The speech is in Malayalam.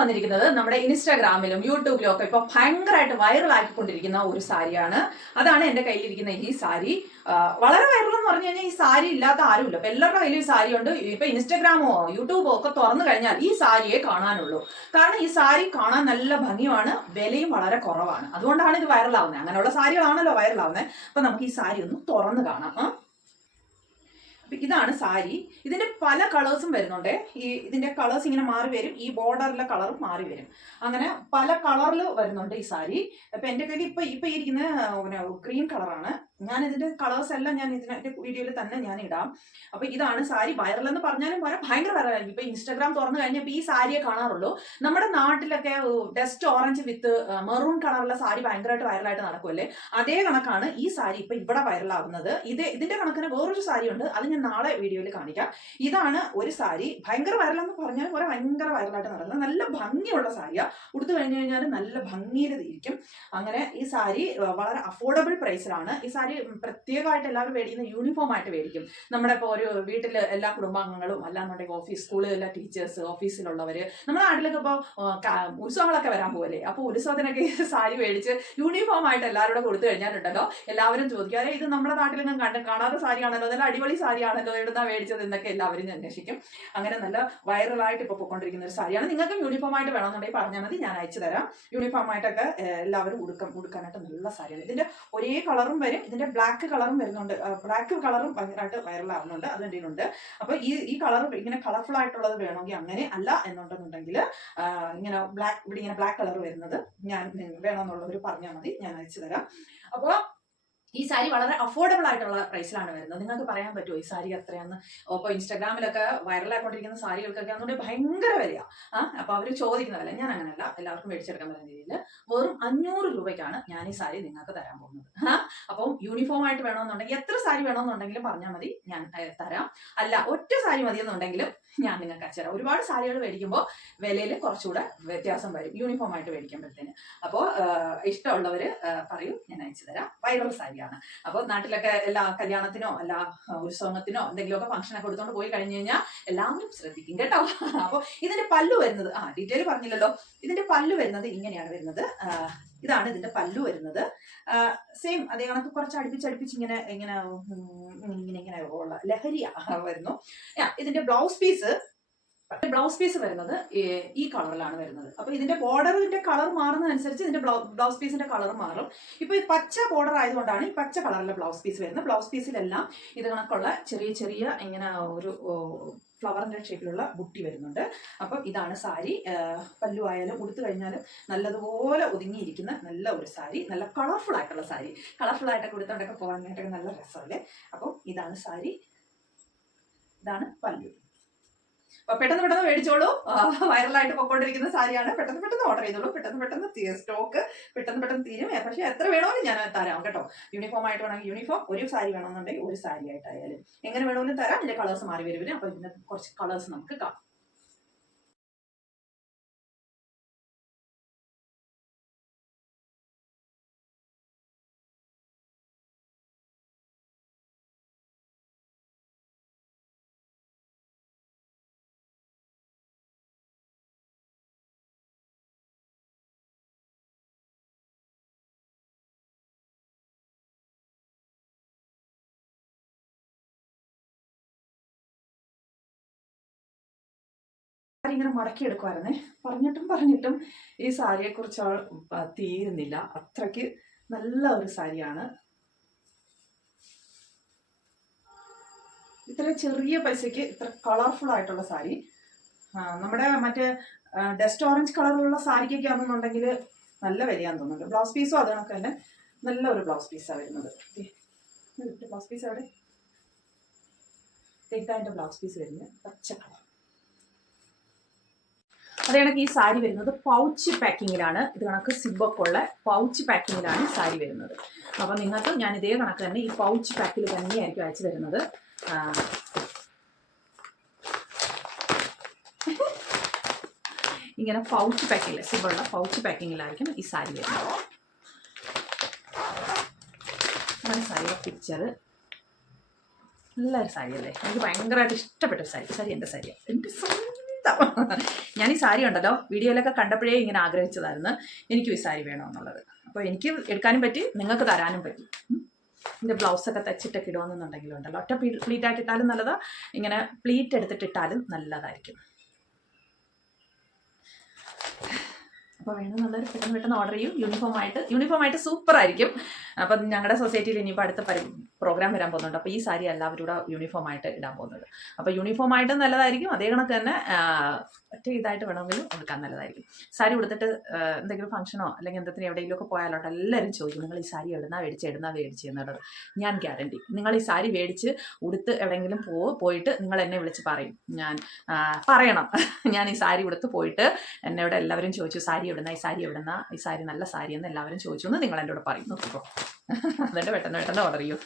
വന്നിരിക്കുന്നത് നമ്മുടെ ഇൻസ്റ്റാഗ്രാമിലും യൂട്യൂബിലും ഒക്കെ ഇപ്പൊ ഭയങ്കരമായിട്ട് വൈറലാക്കിക്കൊണ്ടിരിക്കുന്ന ഒരു സാരിയാണ്. അതാണ് എന്റെ കയ്യിലിരിക്കുന്ന ഈ സാരി. വളരെ വൈറൽ എന്ന് പറഞ്ഞു കഴിഞ്ഞാൽ ഈ സാരി ഇല്ലാത്ത ആരുമില്ല. അപ്പൊ എല്ലാവരുടെ കയ്യിലും ഈ സാരി ഉണ്ട്. ഇപ്പൊ ഇൻസ്റ്റാഗ്രാമോ യൂട്യൂബോ ഒക്കെ തുറന്നു കഴിഞ്ഞാൽ ഈ സാരിയെ കാണാനുള്ളൂ. കാരണം ഈ സാരി കാണാൻ നല്ല ഭംഗിയാണ്, വിലയും വളരെ കുറവാണ്. അതുകൊണ്ടാണ് ഇത് വൈറലാവുന്നത്. അങ്ങനെയുള്ള സാരികളാണല്ലോ വൈറലാവുന്നത്. അപ്പൊ നമുക്ക് ഈ സാരി ഒന്ന് തുറന്നു കാണാം. ഇതാണ് സാരി. ഇതിന്റെ പല കളേഴ്സും വരുന്നുണ്ട്. ഇതിന്റെ കളേഴ്സ് ഇങ്ങനെ മാറി വരും. ഈ ബോർഡറിലെ കളറും മാറി വരും. അങ്ങനെ പല കളറിൽ വരുന്നുണ്ട് ഈ സാരി. അപ്പൊ എന്റെ കയ്യിൽ ഇപ്പൊ ഇരിക്കുന്ന ഗ്രീൻ കളറാണ്. ഞാൻ ഇതിന്റെ കളേഴ്സ് എല്ലാം ഞാൻ ഇതിന്റെ വീഡിയോയിൽ തന്നെ ഞാൻ ഇടാം. അപ്പൊ ഇതാണ് സാരി. വൈറൽ എന്ന് പറഞ്ഞാലും ഭയങ്കര വൈറലായി. ഇപ്പൊ ഇൻസ്റ്റാഗ്രാം തുറന്നു കഴിഞ്ഞപ്പോൾ ഈ സാരിയെ കാണാറുള്ളൂ. നമ്മുടെ നാട്ടിലൊക്കെ ഡസ്റ്റ് ഓറഞ്ച് വിത്ത് മെറൂൺ കളറുള്ള സാരി ഭയങ്കരമായിട്ട് വൈറലായിട്ട് നടക്കുമല്ലേ, അതേ കണക്കാണ് ഈ സാരി ഇപ്പൊ ഇവിടെ വൈറലാവുന്നത്. ഇതിന്റെ കണക്കിന് വേറൊരു സാരി ഉണ്ട്, അത് ഞാൻ നാളെ വീഡിയോയിൽ കാണിക്കാം. ഇതാണ് ഒരു സാരി. ഭയങ്കര വൈറലെന്ന് പറഞ്ഞാലും ഭയങ്കര വൈറലായിട്ട് നടക്കുന്നത് നല്ല ഭംഗിയുള്ള സാരിയാ. ഉടുത്തു കഴിഞ്ഞു കഴിഞ്ഞാൽ നല്ല ഭംഗിയിൽ ഇരിക്കും. അങ്ങനെ ഈ സാരി വളരെ അഫോർഡബിൾ പ്രൈസിലാണ്. ഈ സാരി പ്രത്യേകമായിട്ട് എല്ലാവരും മേടിക്കുന്ന യൂണിഫോം ആയിട്ട് മേടിക്കും. നമ്മുടെ ഇപ്പോൾ ഒരു വീട്ടിൽ എല്ലാ കുടുംബാംഗങ്ങളും അല്ലാന്നുണ്ടെങ്കിൽ ഓഫീസ് സ്കൂളിലെ ടീച്ചേഴ്സ്, ഓഫീസിലുള്ളവര്, നമ്മുടെ നാട്ടിലൊക്കെ ഇപ്പോൾ ഉത്സവങ്ങളൊക്കെ വരാൻ പോകല്ലേ, അപ്പോൾ ഉത്സവത്തിനൊക്കെ സാരി മേടിച്ച് യൂണിഫോം ആയിട്ട് എല്ലാവരോടും കൊടുത്തു കഴിഞ്ഞാലുണ്ടല്ലോ എല്ലാവരും ചോദിക്കും, അതെ ഇത് നമ്മുടെ നാട്ടിലൊന്നും കാണാത്ത സാരിയാണല്ലോ, നല്ല അടിപൊളി സാരിയാണല്ലോ, എവിടുന്നാ മേടിച്ചത് എന്നൊക്കെ എല്ലാവരും അന്വേഷിക്കും. അങ്ങനെ നല്ല വൈറലായിട്ട് ഇപ്പോൾ പോയിക്കൊണ്ടിരിക്കുന്ന ഒരു സാരിയാണ്. നിങ്ങൾക്ക് യൂണിഫോം ആയിട്ട് വേണമെന്നുണ്ടെങ്കിൽ പറഞ്ഞാൽ മതി, ഞാൻ അയച്ചു തരാം. യൂണിഫോം ആയിട്ടൊക്കെ എല്ലാവരും ഉടുക്കാനായിട്ട് നല്ല സാരിയാണ്. ഇതിന്റെ ഒരേ കളറും വരും, ഇതിന്റെ ബ്ലാക്ക് കളറും വരുന്നുണ്ട്. ബ്ലാക്ക് കളറും ഭയങ്കരമായിട്ട് വൈറലാവുന്നുണ്ട്, അത് വേണ്ടിയിട്ടുണ്ട്. അപ്പൊ ഈ കളർ ഇങ്ങനെ കളർഫുൾ ആയിട്ടുള്ളത് വേണമെങ്കിൽ അങ്ങനെ, അല്ല എന്നുണ്ടെന്നുണ്ടെങ്കിൽ ഇങ്ങനെ ഇവിടെ ഇങ്ങനെ ബ്ലാക്ക് കളർ വരുന്നത് ഞാൻ വേണമെന്നുള്ളവർ പറഞ്ഞാൽ മതി, ഞാൻ അയച്ചു തരാം. അപ്പോൾ ഈ സാരി വളരെ അഫോർഡബിൾ ആയിട്ടുള്ള പ്രൈസിലാണ് വരുന്നത്. നിങ്ങൾക്ക് പറയാൻ പറ്റുമോ ഈ സാരി എത്രയാന്ന്? അപ്പോൾ ഇൻസ്റ്റാഗ്രാമിലൊക്കെ വൈറലായിക്കൊണ്ടിരിക്കുന്ന സാരികൾക്കൊക്കെ അതുകൊണ്ട് ഭയങ്കര വിലയാ. അപ്പൊ അവർ ചോദിക്കുന്ന വില, ഞാൻ അങ്ങനെയല്ല, എല്ലാവർക്കും മേടിച്ചെടുക്കാൻ പറ്റുന്ന രീതിയിൽ വെറും 500 രൂപയ്ക്കാണ് ഞാൻ ഈ സാരി നിങ്ങൾക്ക് തരാൻ പോകുന്നത്. അപ്പം യൂണിഫോം ആയിട്ട് വേണമെന്നുണ്ടെങ്കിൽ എത്ര സാരി വേണമെന്നുണ്ടെങ്കിലും പറഞ്ഞാൽ മതി, ഞാൻ തരാം. അല്ല ഒറ്റ സാരി മതിയെന്നുണ്ടെങ്കിലും ഞാൻ നിങ്ങൾക്ക് അയച്ചുതരാം. ഒരുപാട് സാരികൾ മേടിക്കുമ്പോൾ വിലയിൽ കുറച്ചുകൂടെ വ്യത്യാസം വരും യൂണിഫോം ആയിട്ട് മേടിക്കുമ്പോഴത്തേന്. അപ്പോൾ ഇഷ്ടമുള്ളവർ പറയൂ, ഞാൻ അയച്ചു തരാം. വൈറൽ സാരിയാണ്. അപ്പോൾ നാട്ടിലൊക്കെ എല്ലാ കല്യാണത്തിനോ എല്ലാ ഉത്സവത്തിനോ എന്തെങ്കിലുമൊക്കെ ഫംഗ്ഷനൊക്കെ കൊടുത്തോണ്ട് പോയി കഴിഞ്ഞു കഴിഞ്ഞാൽ എല്ലാവരും ശ്രദ്ധിക്കും കേട്ടോ. അപ്പോൾ ഇതിന്റെ പല്ലു വരുന്നത്, ഡീറ്റെയിൽ പറഞ്ഞില്ലല്ലോ, ഇതിന്റെ പല്ലു വരുന്നത് ഇങ്ങനെയാണ് വരുന്നത്. ഇതാണ് ഇതിന്റെ പല്ലു വരുന്നത്. സെയിം അതേ കണക്ക് കുറച്ച് അടുപ്പിച്ച് ഇങ്ങനെ ഉള്ള ലഹരിയ വരുന്നു. ഇതിന്റെ ബ്ലൗസ് പീസ് വരുന്നത് ഈ കളറിലാണ് വരുന്നത്. അപ്പൊ ഇതിന്റെ ബോർഡറിന്റെ കളർ മാറുന്നതനുസരിച്ച് ഇതിന്റെ ബ്ലൗസ് പീസിന്റെ കളർ മാറും. ഇപ്പൊ ഈ പച്ച ബോർഡർ ആയതുകൊണ്ടാണ് ഈ പച്ച കളറിലെ ബ്ലൗസ് പീസ് വരുന്നത്. ബ്ലൗസ് പീസിലെല്ലാം ഇത് കണക്കുള്ള ചെറിയ ഇങ്ങനെ ഒരു ഫ്ലവറിന്റെ ഷേപ്പിലുള്ള ബുട്ടി വരുന്നുണ്ട്. അപ്പം ഇതാണ് സാരി. പല്ലു ആയാലും ഉടുത്തു കഴിഞ്ഞാലും നല്ലതുപോലെ ഒതുങ്ങിയിരിക്കുന്ന നല്ല ഒരു സാരി, നല്ല കളർഫുൾ ആയിട്ടുള്ള സാരി. കളർഫുൾ ആയിട്ടൊക്കെ ഉടുത്തോണ്ടൊക്കെ പോകാനായിട്ടൊക്കെ നല്ല രസമല്ലേ. അപ്പം ഇതാണ് സാരി, ഇതാണ് പല്ലു. അപ്പൊ പെട്ടെന്ന് മേടിച്ചോളൂ. വൈറലായിട്ട് പൊക്കോണ്ടിരിക്കുന്ന സാരിയാണ്. പെട്ടെന്ന് ഓർഡർ ചെയ്തോളൂ. പെട്ടെന്ന് സ്റ്റോക്ക് പെട്ടെന്ന് തീരും. പക്ഷെ എത്ര വേണമെങ്കിലും ഞാൻ തരാം കേട്ടോ. യൂണിഫോം ആയിട്ട് വേണമെങ്കിൽ യൂണിഫോം, ഒരു സാരി വേണമെന്നുണ്ടെങ്കിൽ ഒരു സാരി ആയിട്ടായാലും എങ്ങനെ വേണമെങ്കിലും തരാം. ഇതിന്റെ കളേഴ്സ് മാറി വരും. അപ്പൊ ഇതിന്റെ കുറച്ച് കളേഴ്സ് നമുക്ക് കാണാം. ഇങ്ങനെ മടക്കി എടുക്കുമായിരുന്നേ. പറഞ്ഞിട്ടും ഈ സാരിയെ കുറിച്ച് തീരുന്നില്ല. അത്രയ്ക്ക് നല്ല ഒരു സാരിയാണ്. ഇത്ര ചെറിയ പൈസക്ക് ഇത്ര കളർഫുൾ ആയിട്ടുള്ള സാരി. നമ്മുടെ മറ്റേ ഡസ്റ്റ് ഓറഞ്ച് കളറിലുള്ള സാരിക്കൊക്കെ ആണെന്നുണ്ടെങ്കിൽ നല്ല വിലയാന്ന് തോന്നുന്നുണ്ട്. ബ്ലൗസ് പീസും അത് കണക്ക് തന്നെ നല്ല ഒരു ബ്ലൗസ് പീസാണ് വരുന്നത്. ബ്ലൗസ് പീസ് അവിടെ തെറ്റാൻ്റെ ബ്ലൗസ് പീസ് വരുന്നത് പച്ച കളർ. അത് കണക്ക് ഈ സാരി വരുന്നത് പൗച്ച് പാക്കിങ്ങിലാണ്. ഇത് കണക്ക് സിബൊക്കെ ഉള്ള പൗച്ച് പാക്കിങ്ങിലാണ് സാരി വരുന്നത്. അപ്പോൾ നിങ്ങൾക്ക് ഞാൻ ഇതേ കണക്ക് തന്നെ ഈ പൗച്ച് പാക്കിൽ തന്നെയായിരിക്കും അയച്ചു തരുന്നത്. ഇങ്ങനെ പൗച്ച് പാക്കിങ്ങിൽ, സിബുള്ള പൗച്ച് പാക്കിങ്ങിലായിരിക്കും ഈ സാരി വരുന്നത്. അങ്ങനെ സാരിയുടെ പിക്ചർ നല്ലൊരു സാരി അല്ലേ, എനിക്ക് ഭയങ്കരമായിട്ട് ഇഷ്ടപ്പെട്ട സാരി. എൻ്റെ സാരിയാണ്, എൻ്റെ സ്വന്തം ഇഷ്ടം. ഞാൻ ഈ സാരി ഉണ്ടല്ലോ വീഡിയോയിലൊക്കെ കണ്ടപ്പോഴേ ഇങ്ങനെ ആഗ്രഹിച്ചതായിരുന്നു എനിക്കും ഈ സാരി വേണമെന്നുള്ളത്. അപ്പോൾ എനിക്ക് എടുക്കാനും പറ്റി, നിങ്ങൾക്ക് തരാനും പറ്റി. ഇതിൻ്റെ ബ്ലൗസൊക്കെ തച്ചിട്ടൊക്കെ ഇടുകയെന്നുണ്ടെങ്കിലും ഉണ്ടല്ലോ, ഒറ്റ പ്ലീറ്റായിട്ട് ഇട്ടാലും നല്ലതാ, ഇങ്ങനെ പ്ലീറ്റ് എടുത്തിട്ടിട്ടാലും നല്ലതായിരിക്കും. അപ്പോൾ വേണമെന്നുള്ളവർ പെട്ടെന്ന് ഓർഡർ ചെയ്യും. യൂണിഫോമായിട്ട് സൂപ്പറായിരിക്കും. അപ്പം ഞങ്ങളുടെ സൊസൈറ്റിയിൽ ഇനിയിപ്പോൾ അടുത്ത പ്രോഗ്രാം വരാൻ പോകുന്നുണ്ട്. അപ്പോൾ ഈ സാരി എല്ലാവരും കൂടെ യൂണിഫോമായിട്ട് ഇടാൻ പോകുന്നത്. അപ്പോൾ യൂണിഫോമായിട്ട് നല്ലതായിരിക്കും. അതേ കണക്ക് തന്നെ ഒറ്റ ഇതായിട്ട് വേണമെങ്കിലും എടുക്കാൻ നല്ലതായിരിക്കും. സാരി ഉടുത്തിട്ട് എന്തെങ്കിലും ഫംഗ്ഷനോ അല്ലെങ്കിൽ എന്തെങ്കിലും എവിടെയെങ്കിലുമൊക്കെ പോയാലോട്ട് എല്ലാവരും ചോദിക്കും, നിങ്ങൾ ഈ സാരി എവിടുന്നാ മേടിച്ച് എന്നുള്ളത്. ഞാൻ ഗ്യാരണ്ടി, നിങ്ങൾ ഈ സാരി മേടിച്ച് ഉടുത്ത് എവിടെയെങ്കിലും പോയിട്ട് നിങ്ങൾ എന്നെ വിളിച്ച് പറയും. പറയണം ഞാൻ ഈ സാരി ഉടുത്ത് പോയിട്ട് എന്നോട് എല്ലാവരും ചോദിച്ചു സാരി എവിടുന്ന, ഈ സാരി നല്ല സാരി എന്ന് എല്ലാവരും ചോദിച്ചു എന്ന് നിങ്ങൾ എൻ്റെ കൂടെ പറയും. നോക്കിക്കോ. എന്നിട്ട് പെട്ടെന്ന് ഓർഡർ ചെയ്യൂ.